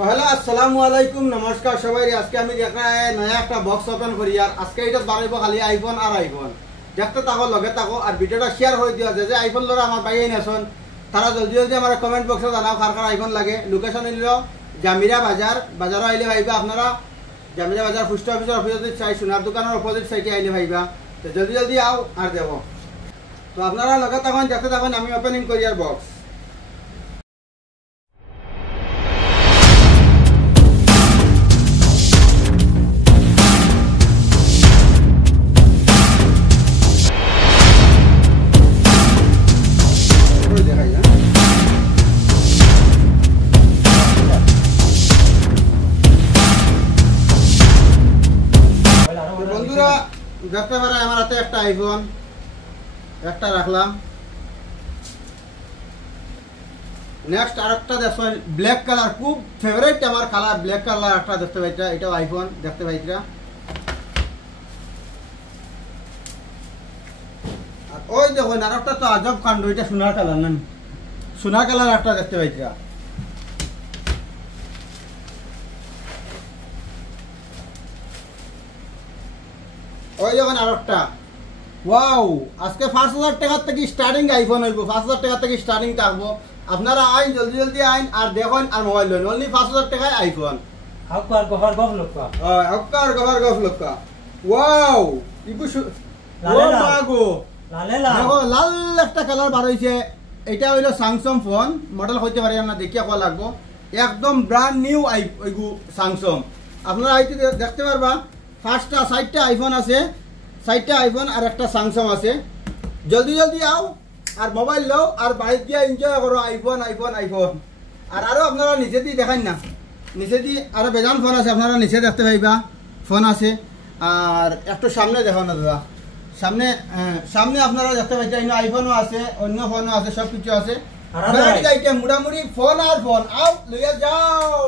তো হ্যালো আসসালামু আলাইকুম, নমস্কার সবাই। আজকে আমি নয়া একটা বক্স ওপেন করি। আর আজকে এটা বানাইব খালি আইফোন আর আইফোন। দেখতে থাকো, লগে থাকো, আর ভিডিওটা শেয়ার করে দিও। যে আইফোন লরা আমার বাইরে নেছেন তারা জলদি জলদি আমার কমেন্ট বক্সে জানাও কার কার আইফোন লাগে। লোকেশন হইল জামিরা বাজার। বাজারও আইলে ভাইবা আপনারা জামিরা বাজার পোস্ট অফিসের অপোজিট সাইড, সোনার দোকানের অপোজিট সাইডে আইলে ভাইবা। তো জলদি জলদি আও আর দেব। তো আপনারা লগে থাকুন, দেখতে থাকুন আমি ওপেনিং করি আর বক্স। বন্ধুরা দেখতে পারে আমার হাতে একটা আইফোন, একটা রাখলাম। নেক্সট আরেকটা দেখুন ব্ল্যাক কালার, খুব ফেভারিট আমার কালার ব্ল্যাক কালার একটা দেখতে পাইটা, এটাও আইফোন দেখতে পাইটা। আর ওই দেখুন আরেকটা তো আজব কাণ্ড, এটা সোনার কালার না, সোনার কালার একটা দেখতে পাইটা। ওই যখন আরেকটা, ওয়াও, আজকে ৫,০০০ টাকার থেকে স্টার্টিং আইফোন হইব। ৫,০০০ টাকা থেকে স্টার্টিং থাকবো। আপনারা আইন, জলদি জলদি আইন আর দেখুন আর মোবাইল লইন। অনলি ৫,০০০ টাকায় আইফোন। হকার গফার গফ লোকা, হকার গফার গফ লোকা। ওয়াও, ইকু ও মাগো, দেখো লাল একটা কালার বার হইছে। এটা হইলো স্যামসাং ফোন, মডেল হইতে পারে না, দেখিয়া কোয়া লাগবো। একদম ব্র্যান্ড নিউ আইগু স্যামসাং। আপনারা আইতে দেখতে পারবা ফার্স্টটা ৬০টা আইফোন আছে, ৬০টা আইফোন আর একটা স্যামসাং আছে। জলদি জলদি আও আর মোবাইল লও আর বাইক দিয়ে এনজয় করো। IPhone iPhone iPhone. আর আরো আপনারা নিচে দিয়ে দেখান না, নিচে দিয়ে আরো বেজান ফোন আছে, আপনারা নিচে দেখতে পাইবা ফোন আছে। আর একটু সামনে দেখো না দাদা, সামনে সামনে আপনারা দেখতে পাইছেন আইফোনও আছে, অন্য ফোনও আছে, সব কিছু আছে। মোটামুটি ফোন আর ফোন, আও লইয়া যাও।